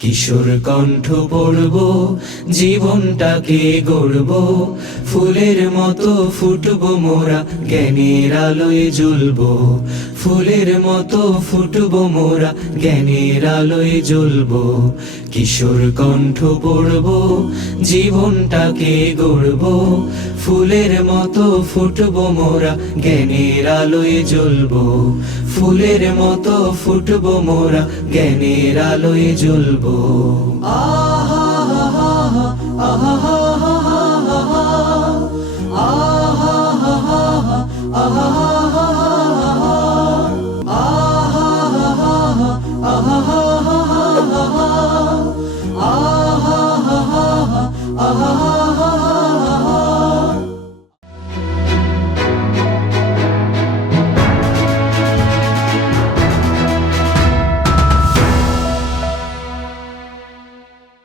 কিশোর কণ্ঠ পড়ব, জীবনটাকে গড়ব, ফুলের মতো ফুটব মোরা, জ্ঞানের আলোয় জ্বলব। ফুলের মতো ফুটব মোরা, জ্ঞানের আলোয় জ্বলব। কিশোর কণ্ঠ পড়ব, জীবনটাকে গড়ব, ফুলের মতো ফুটব মোরা, জ্ঞানের আলোয় জ্বলব। ফুলের মতো ফুটব মোরা, জ্ঞানের আলোয় জ্বলব। আহা আহা আহা